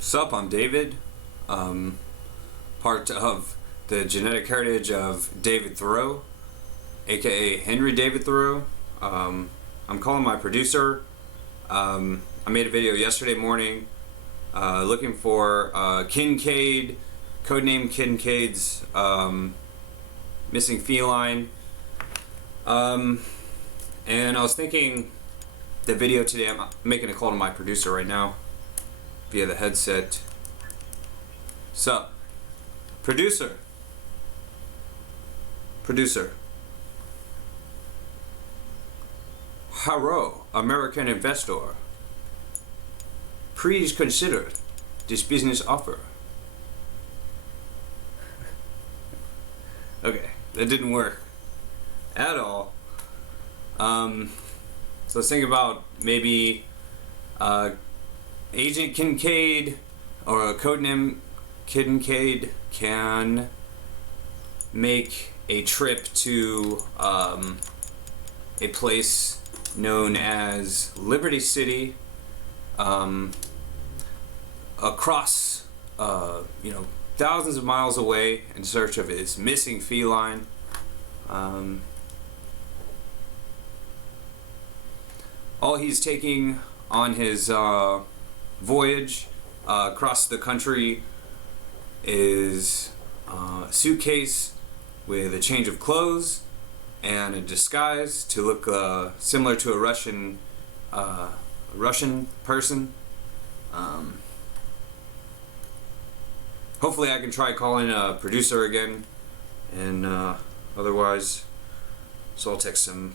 Sup, I'm David, part of the genetic heritage of David Thoreau, aka Henry David Thoreau. I'm calling my producer. I made a video yesterday morning looking for Kincaid, codename Kincaid's missing feline. And I was thinking the video today, I'm making a call to my producer right now via the headset. Sup? Producer. Hello, American investor. Please consider this business offer. Okay, that didn't work at all. So let's think about maybe Agent Kincaid or a codename Kincaid can make a trip to a place known as Liberty City, across thousands of miles away in search of his missing feline. All he's taking on his voyage across the country is a suitcase with a change of clothes and a disguise to look similar to a Russian person. Hopefully I can try calling a producer again, and otherwise, so I'll text him.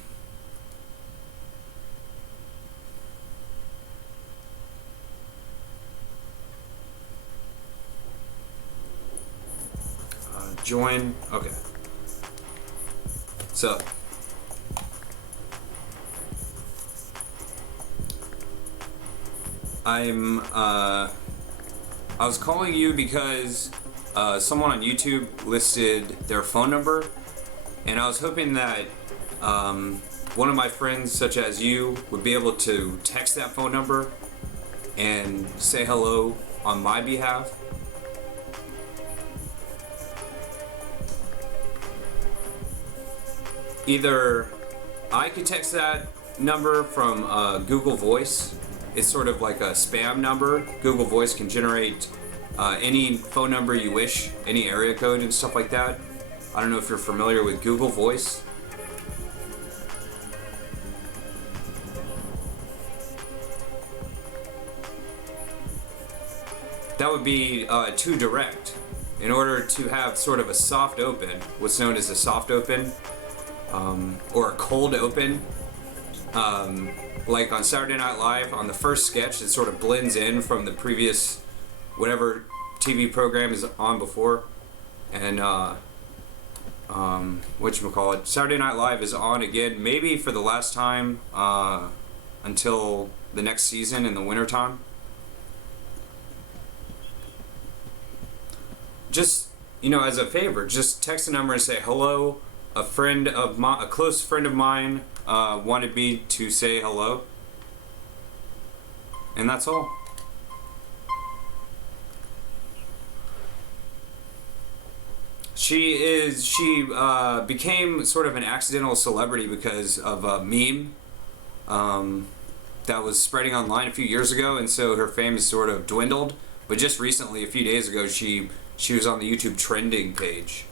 Join. Okay. So I was calling you because someone on YouTube listed their phone number, and I was hoping that one of my friends, such as you, would be able to text that phone number and say hello on my behalf. Either I could text that number from Google Voice. It's sort of like a spam number. Google Voice can generate any phone number you wish, any area code and stuff like that. I don't know if you're familiar with Google Voice. That would be too direct. In order to have sort of a soft open, what's known as a soft open, or a cold open, like on Saturday Night Live, on the first sketch, it sort of blends in from the previous whatever TV program is on before, and whatchamacallit, Saturday Night Live is on again, maybe for the last time until the next season in the wintertime. Just, as a favor, just text the number and say hello. A close friend of mine wanted me to say hello, and that's all. She became sort of an accidental celebrity because of a meme that was spreading online a few years ago, and so her fame has sort of dwindled. But just recently, a few days ago, she was on the YouTube trending page.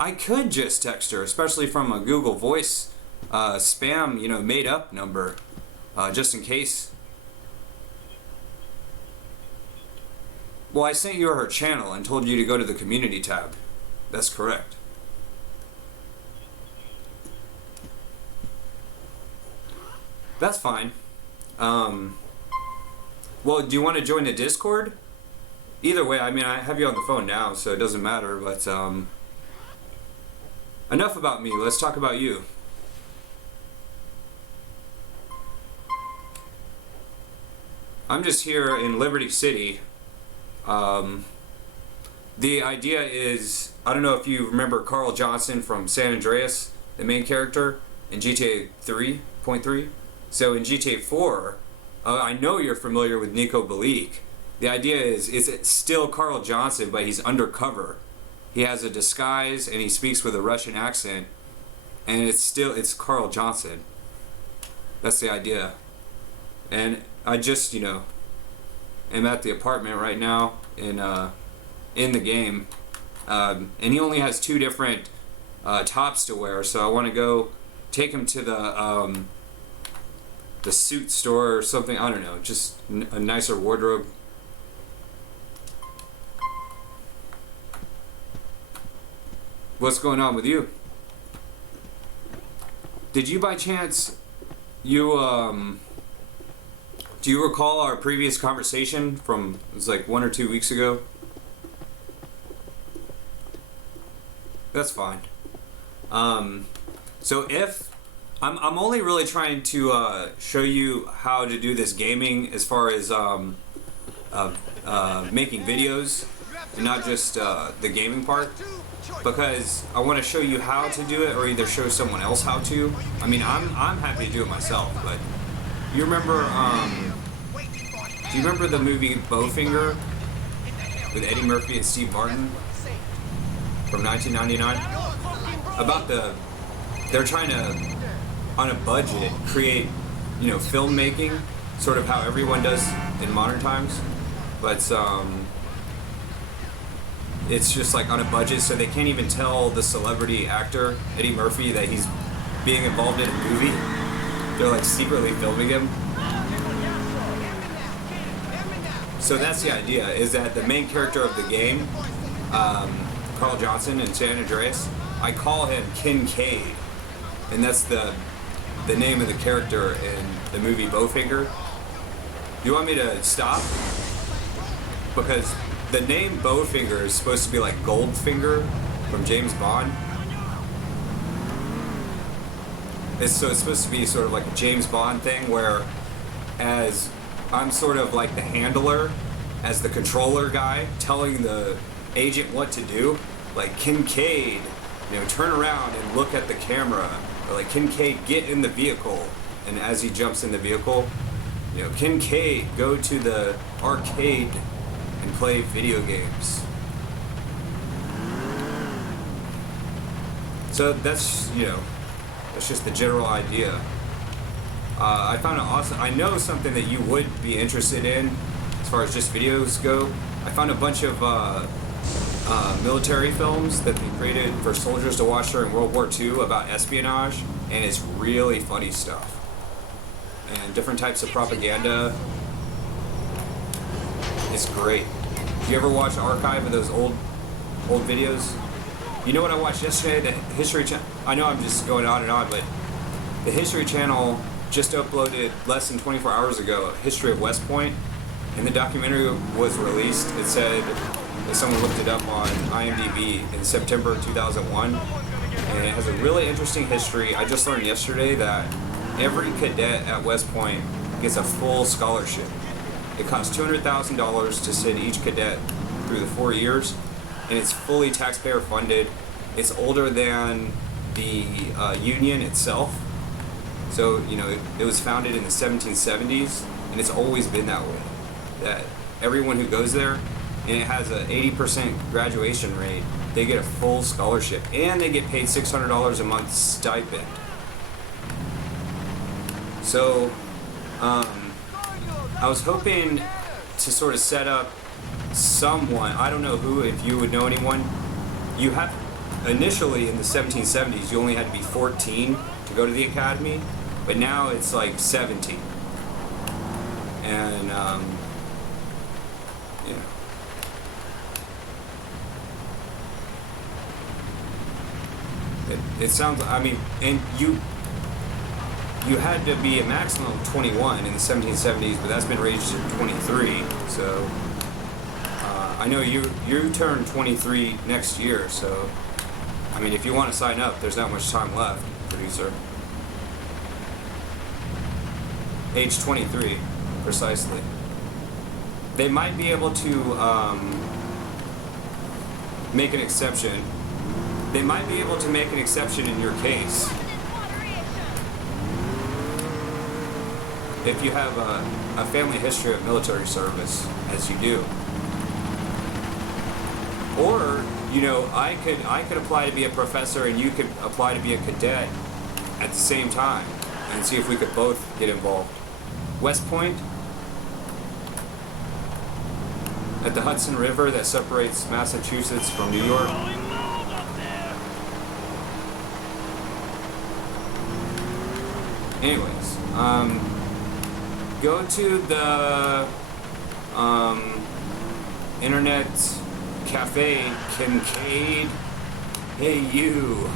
I could just text her, especially from a Google Voice spam, made up number, just in case. Well, I sent you her channel and told you to go to the community tab. That's correct. That's fine. Well, do you want to join the Discord? Either way, I mean, I have you on the phone now, so it doesn't matter, but enough about me, let's talk about you. I'm just here in Liberty City. The idea is, I don't know if you remember Carl Johnson from San Andreas, the main character in GTA 3.3. So in GTA 4, I know you're familiar with Nico Bellic. The idea is it's still Carl Johnson, but he's undercover. He has a disguise and he speaks with a Russian accent, and it's Carl Johnson. That's the idea. And I just, am at the apartment right now in the game, and he only has 2 different tops to wear, so I want to go take him to the suit store or something. I don't know, just a nicer wardrobe. What's going on with you? Did you by chance, do you recall our previous conversation from, it was like 1 or 2 weeks ago? That's fine. So if I'm only really trying to show you how to do this gaming as far as making videos, and not just the gaming part, because I want to show you how to do it, or either show someone else how to. I mean, I'm happy to do it myself, but you remember? Do you remember the movie Bowfinger with Eddie Murphy and Steve Martin from 1999? About they're trying to, on a budget, create, filmmaking, sort of how everyone does in modern times, but it's just like on a budget, so they can't even tell the celebrity actor Eddie Murphy that he's being involved in a movie. They're like secretly filming him. So that's the idea, is that the main character of the game, Carl Johnson in San Andreas, I call him Kincaid, and that's the name of the character in the movie Bowfinger. You want me to stop? Because the name Bowfinger is supposed to be like Goldfinger from James Bond. So it's supposed to be sort of like a James Bond thing, where as I'm sort of like the handler, as the controller guy, telling the agent what to do. Like, Kincaid, turn around and look at the camera. Or like, Kincaid, get in the vehicle. And as he jumps in the vehicle, Kincaid, go to the arcade and play video games. So that's, that's just the general idea. I found it awesome. I know something that you would be interested in as far as just videos go. I found a bunch of military films that they created for soldiers to watch during World War II about espionage, and it's really funny stuff. And different types of propaganda. It's great. Do you ever watch archive of those old videos? You know what I watched yesterday? The History Channel. I know I'm just going on and on, but the History Channel just uploaded less than 24 hours ago a history of West Point, and the documentary was released. It said that someone looked it up on IMDb in September 2001, and it has a really interesting history. I just learned yesterday that every cadet at West Point gets a full scholarship. It costs $200,000 to send each cadet through the 4 years, and it's fully taxpayer funded. It's older than the Union itself. So, it was founded in the 1770s, and it's always been that way. That everyone who goes there, and it has an 80% graduation rate, they get a full scholarship, and they get paid $600 a month stipend. So, I was hoping to sort of set up someone, I don't know who, if you would know anyone. You have, initially in the 1770s, you only had to be 14 to go to the academy, but now it's like 17. And, it sounds, and you had to be a maximum of 21 in the 1770s, but that's been raised to 23. So I know you turn 23 next year, so if you want to sign up, there's not much time left, producer. Age 23, precisely. They might be able to make an exception. They might be able to make an exception in your case. if you have a family history of military service, as you do. Or, I could apply to be a professor and you could apply to be a cadet at the same time and see if we could both get involved. West Point, at the Hudson River that separates Massachusetts from New York. Anyways, go to the internet cafe, Kincaid. Hey you.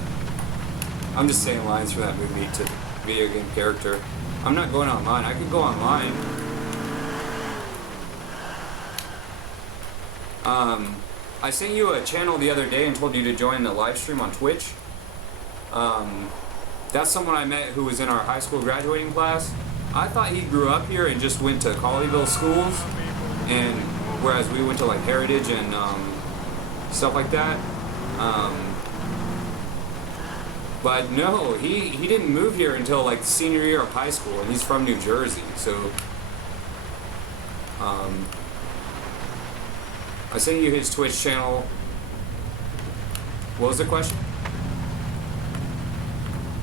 I'm just saying lines from that movie to video game character. I'm not going online. I could go online. I sent you a channel the other day and told you to join the live stream on Twitch. That's someone I met who was in our high school graduating class. I thought he grew up here and just went to Colleyville schools, and whereas we went to like Heritage and stuff like that. But no, he didn't move here until like the senior year of high school, and he's from New Jersey, so I sent you his Twitch channel. What was the question?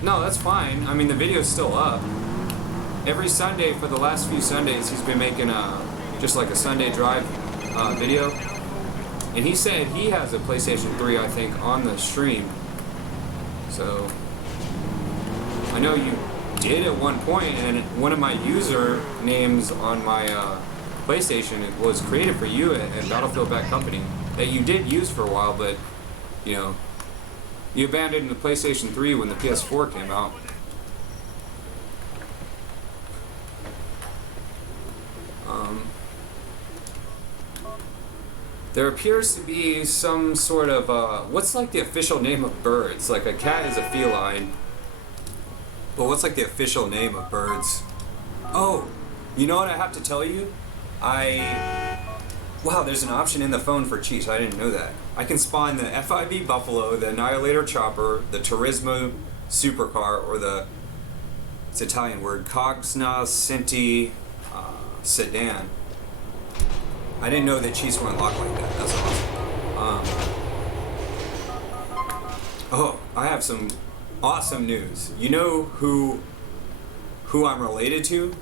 No, that's fine. I mean, the video's still up. Every Sunday for the last few Sundays, he's been making just like a Sunday drive video. And he said he has a PlayStation 3, I think, on the stream. So, I know you did at one point, and one of my user names on my PlayStation, it was created for you at Battlefield Bad Company, that you did use for a while, but, you abandoned the PlayStation 3 when the PS4 came out. There appears to be some sort of, what's like the official name of birds? Like a cat is a feline, but what's like the official name of birds? Oh, you know what I have to tell you? Wow, there's an option in the phone for Chiefs. I didn't know that. I can spawn the FIB Buffalo, the Annihilator Chopper, the Turismo Supercar, or it's Italian word, Cognoscenti Sedan. I didn't know that Chiefs were unlocked like that. That's awesome. Oh, I have some awesome news. You know who I'm related to?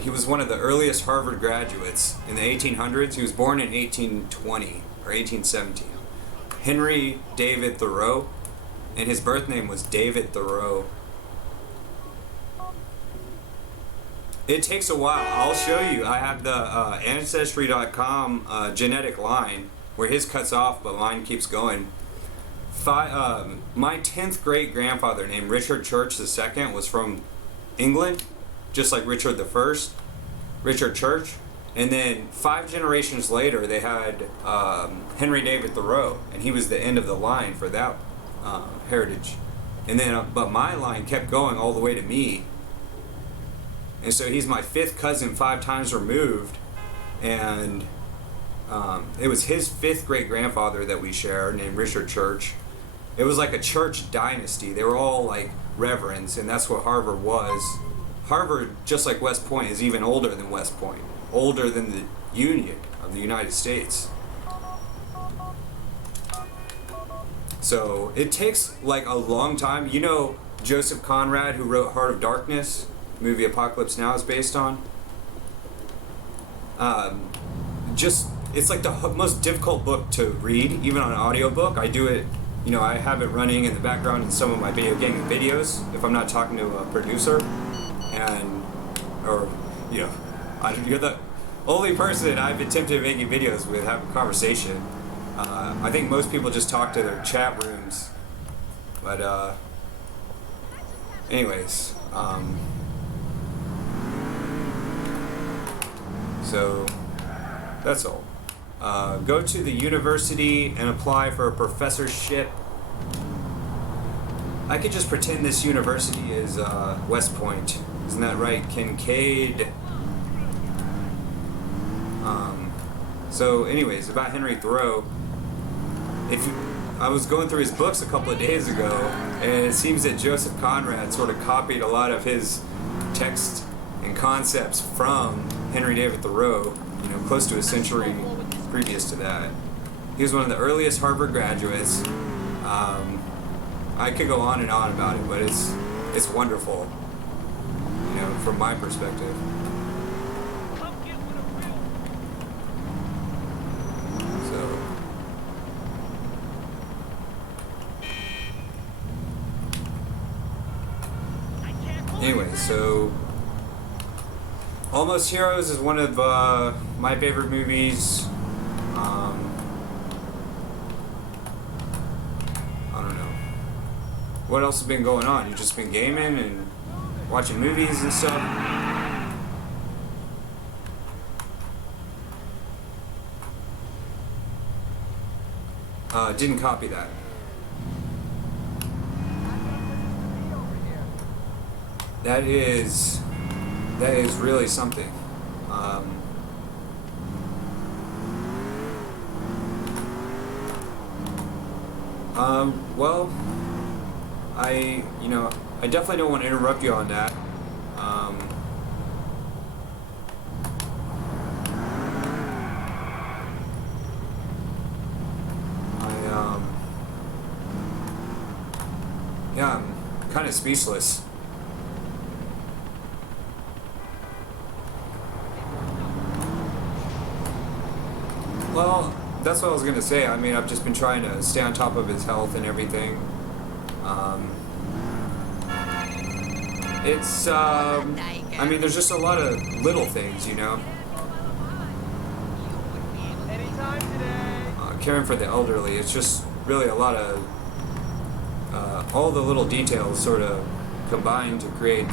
He was one of the earliest Harvard graduates in the 1800s. He was born in 1820 or 1817. Henry David Thoreau, and his birth name was David Thoreau. It takes a while. I'll show you. I have the Ancestry.com genetic line where his cuts off, but mine keeps going. My 10th great grandfather, named Richard Church II, was from England, just like Richard I, Richard Church. And then 5 generations later, they had Henry David Thoreau, and he was the end of the line for that heritage. And then, but my line kept going all the way to me. And so he's my 5th cousin, 5 times removed, and it was his 5th great grandfather that we share, named Richard Church. It was like a church dynasty. They were all like reverends, and that's what Harvard was. Harvard, just like West Point, is even older than West Point, older than the Union of the United States. So it takes like a long time. You know Joseph Conrad, who wrote Heart of Darkness, the movie Apocalypse Now is based on? It's like the most difficult book to read, even on an audiobook. I do it, I have it running in the background in some of my video gaming videos if I'm not talking to a producer. You're the only person I've attempted making videos with, have a conversation. I think most people just talk to their chat rooms. But, anyways, so that's all. Go to the university and apply for a professorship. I could just pretend this university is West Point. Isn't that right? Kincaid. So anyways, about Henry Thoreau, I was going through his books a couple of days ago, and it seems that Joseph Conrad sort of copied a lot of his text and concepts from Henry David Thoreau, you know, close to a century previous to that. He was one of the earliest Harvard graduates. I could go on and on about it, but it's wonderful, you know, from my perspective. So, anyway, so Almost Heroes is one of my favorite movies. I don't know. What else has been going on? You've just been gaming and watching movies and stuff? Didn't copy that. That is really something. Well, I definitely don't want to interrupt you on that. Yeah, I'm kind of speechless. Well, that's what I was gonna say. I mean, I've just been trying to stay on top of his health and everything. I mean, there's just a lot of little things, you know. Caring for the elderly, it's just really a lot of all the little details sort of combine to create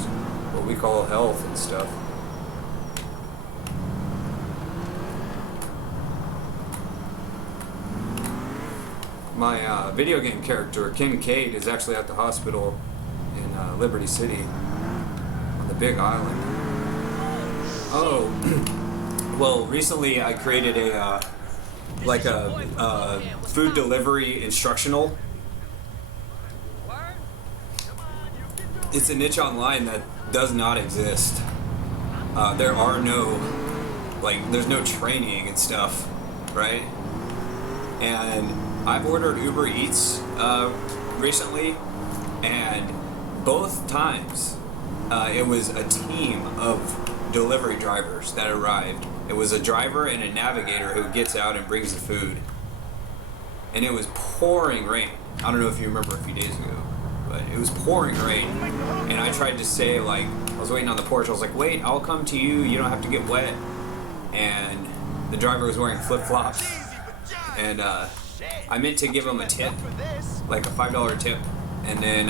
what we call health and stuff. My video game character, Kincaid, is actually at the hospital in Liberty City on the Big Island. Oh, well, recently I created a food delivery instructional. It's a niche online that does not exist. There are no, there's no training and stuff, right? And I've ordered Uber Eats recently, and both times it was a team of delivery drivers that arrived. It was a driver and a navigator who gets out and brings the food. And it was pouring rain. I don't know if you remember a few days ago, but it was pouring rain. And I tried to say, I was waiting on the porch, I was like, wait, I'll come to you, you don't have to get wet. And the driver was wearing flip-flops. And I meant to give him a tip, like a $5 tip, and then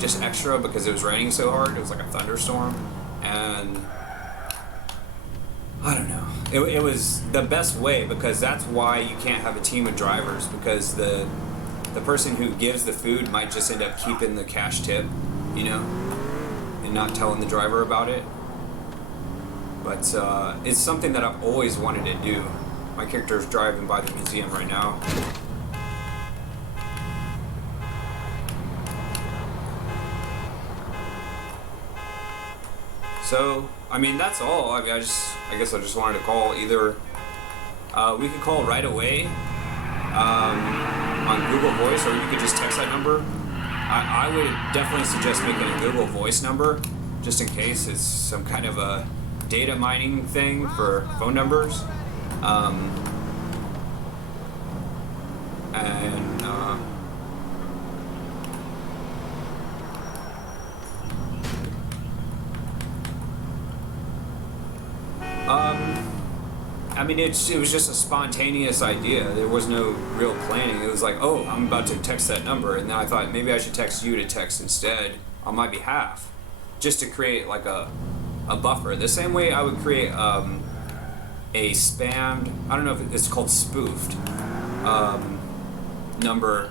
just extra because it was raining so hard. It was like a thunderstorm, and I don't know. It was the best way, because that's why you can't have a team of drivers, because the person who gives the food might just end up keeping the cash tip, you know, and not telling the driver about it. But it's something that I've always wanted to do. My character is driving by the museum right now. So, I mean, that's all. I mean, I guess I just wanted to call. Either we could call right away on Google Voice, or you could just text that number. I would definitely suggest making a Google Voice number, just in case it's some kind of a data mining thing for phone numbers. I mean, it was just a spontaneous idea. There was no real planning. It was like, oh, I'm about to text that number, and then I thought maybe I should text you to text instead on my behalf, just to create like a buffer. The same way I would create a spammed, I don't know if it's called spoofed number.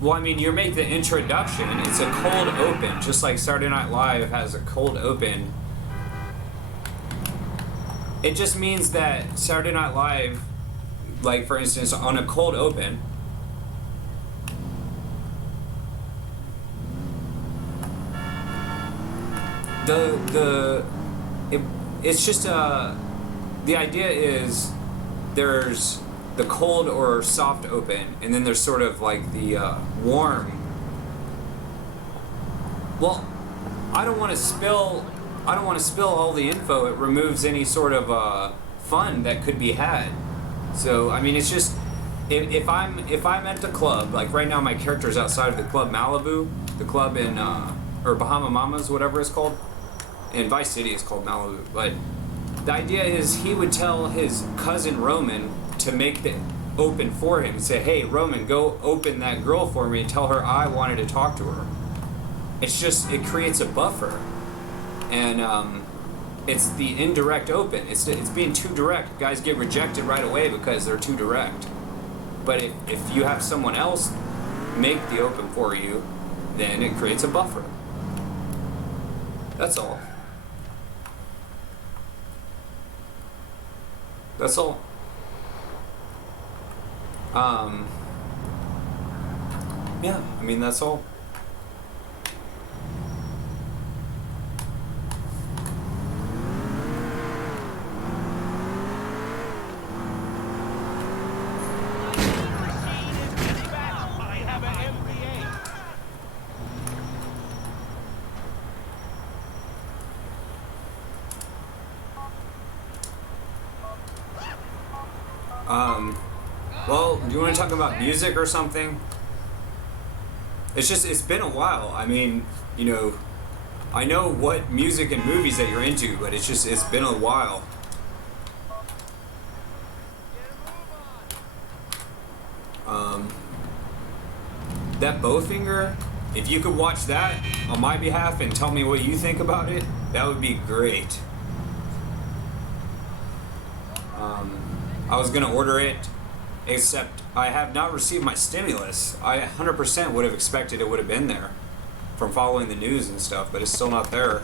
Well, I mean, you make the introduction. It's a cold open, just like Saturday Night Live has a cold open. It just means that Saturday Night Live, like for instance, on a cold open, it's just the idea is there's the cold or soft open, and then there's sort of like the warm. Well, I don't want to spill all the info. It removes any sort of fun that could be had. So I mean, it's just if I'm at the club, like right now, my character's outside of the club Malibu, the club in or Bahama Mamas, whatever it's called. In Vice City, it's called Malibu. But the idea is he would tell his cousin Roman to make the open for him. Say, hey, Roman, go open that girl for me and tell her I wanted to talk to her. It's just, it creates a buffer. And it's the indirect open. It's being too direct. Guys get rejected right away because they're too direct. But if you have someone else make the open for you, then it creates a buffer. That's all. That's all. Yeah, I mean, that's all. Well, do you want to talk about music or something? It's been a while. I mean, you know, I know what music and movies that you're into, but it's been a while. That Bowfinger, if you could watch that on my behalf and tell me what you think about it, that would be great. I was gonna order it, except I have not received my stimulus. I 100% would have expected it would have been there from following the news and stuff, but it's still not there.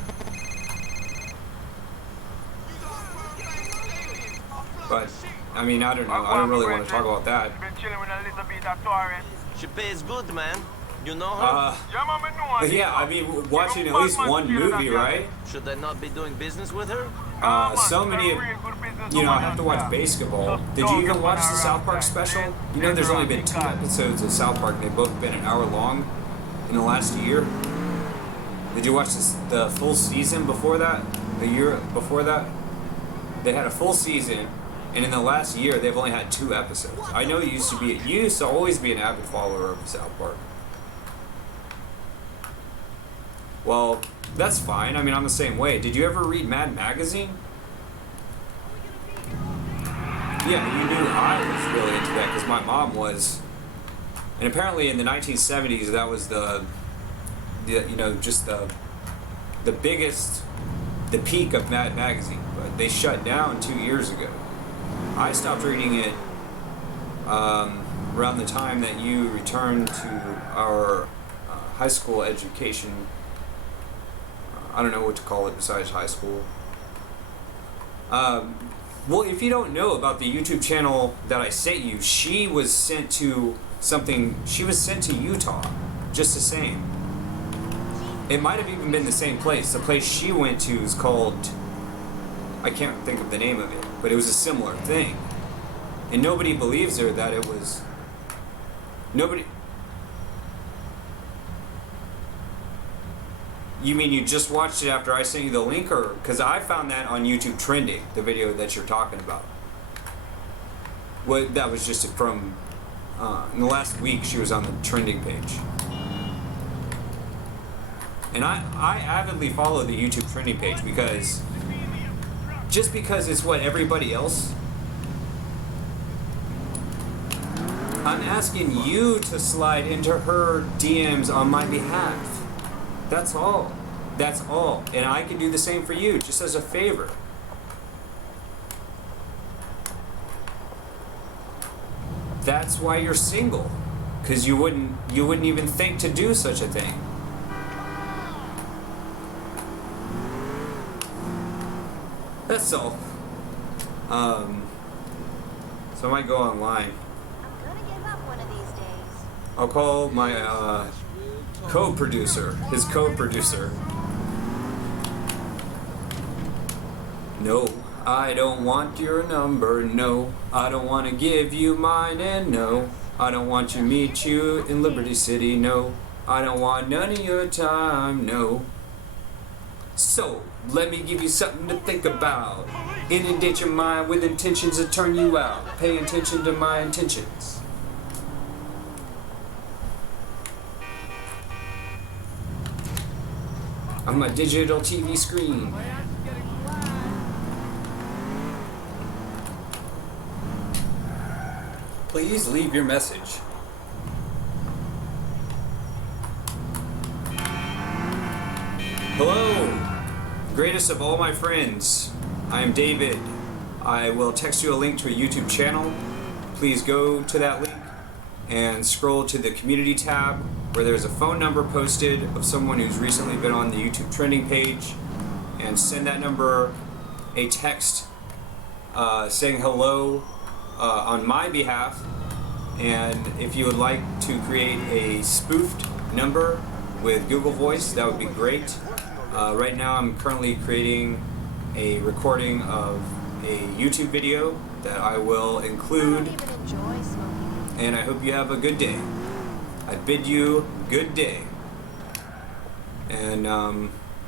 But, I mean, I don't know. I don't really want to talk about that. She pays good, man. You know her? Yeah, I mean, watching at least one movie, right? Should I not be doing business with her? So many, you know, I have to watch basketball. Did you even watch the South Park special? You know, there's only been 2 episodes of South Park, and they've both been an hour long in the last year. Did you watch the full season before that? The year before that? They had a full season, and in the last year, they've only had 2 episodes. I know you used to always be an avid follower of South Park. Well, that's fine. I mean, I'm the same way. Did you ever read Mad Magazine? Yeah, you knew I was really into that because my mom was. And apparently in the 1970s, that was the you know, just the biggest, the peak of Mad Magazine. But they shut down 2 years ago. I stopped reading it around the time that you returned to our high school education. I don't know what to call it besides high school. Well, if you don't know about the YouTube channel that I sent you, she was sent to Utah, just the same. It might have even been the same place. The place she went to is called, I can't think of the name of it, but it was a similar thing. And nobody believes her that it was, nobody. You mean you just watched it after I sent you the link, or because I found that on YouTube trending, the video that you're talking about? Well, that was just from in the last week. She was on the trending page, and I avidly follow the YouTube trending page because it's what everybody else. I'm asking you to slide into her DMs on my behalf. That's all. That's all. And I can do the same for you, just as a favor. That's why you're single. Because you wouldn't even think to do such a thing. That's all. So I might go online. I'm gonna give up one of these days. I'll call my co-producer, his co-producer. No, I don't want your number, no. I don't want to give you mine, and no. I don't want to meet you in Liberty City, no. I don't want none of your time, no. So, let me give you something to think about. Inundate your mind with intentions to turn you out. Pay attention to my intentions. On my digital TV screen. Please leave your message. Hello, greatest of all my friends. I am David. I will text you a link to a YouTube channel. Please go to that link and scroll to the community tab where there's a phone number posted of someone who's recently been on the YouTube trending page, and send that number a text saying hello on my behalf. And if you would like to create a spoofed number with Google Voice, that would be great. Right now I'm currently creating a recording of a YouTube video that I will I don't include, even enjoy smoking. and I hope you have a good day. I bid you good day. And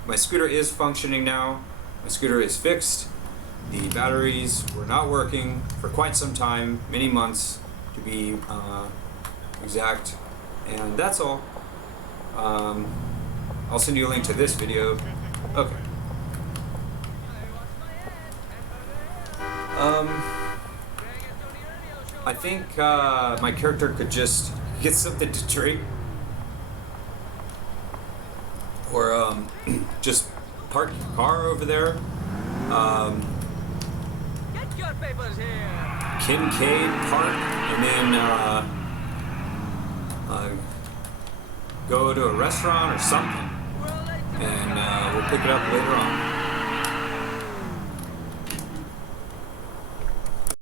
my scooter is functioning now. My scooter is fixed. The batteries were not working for quite some time, many months to be exact, and that's all. I'll send you a link to this video. Okay. I think my character could just get something to drink, or just park your car over there. Get your papers here. Kincaid Park, and then go to a restaurant or something, and we'll pick it up later on.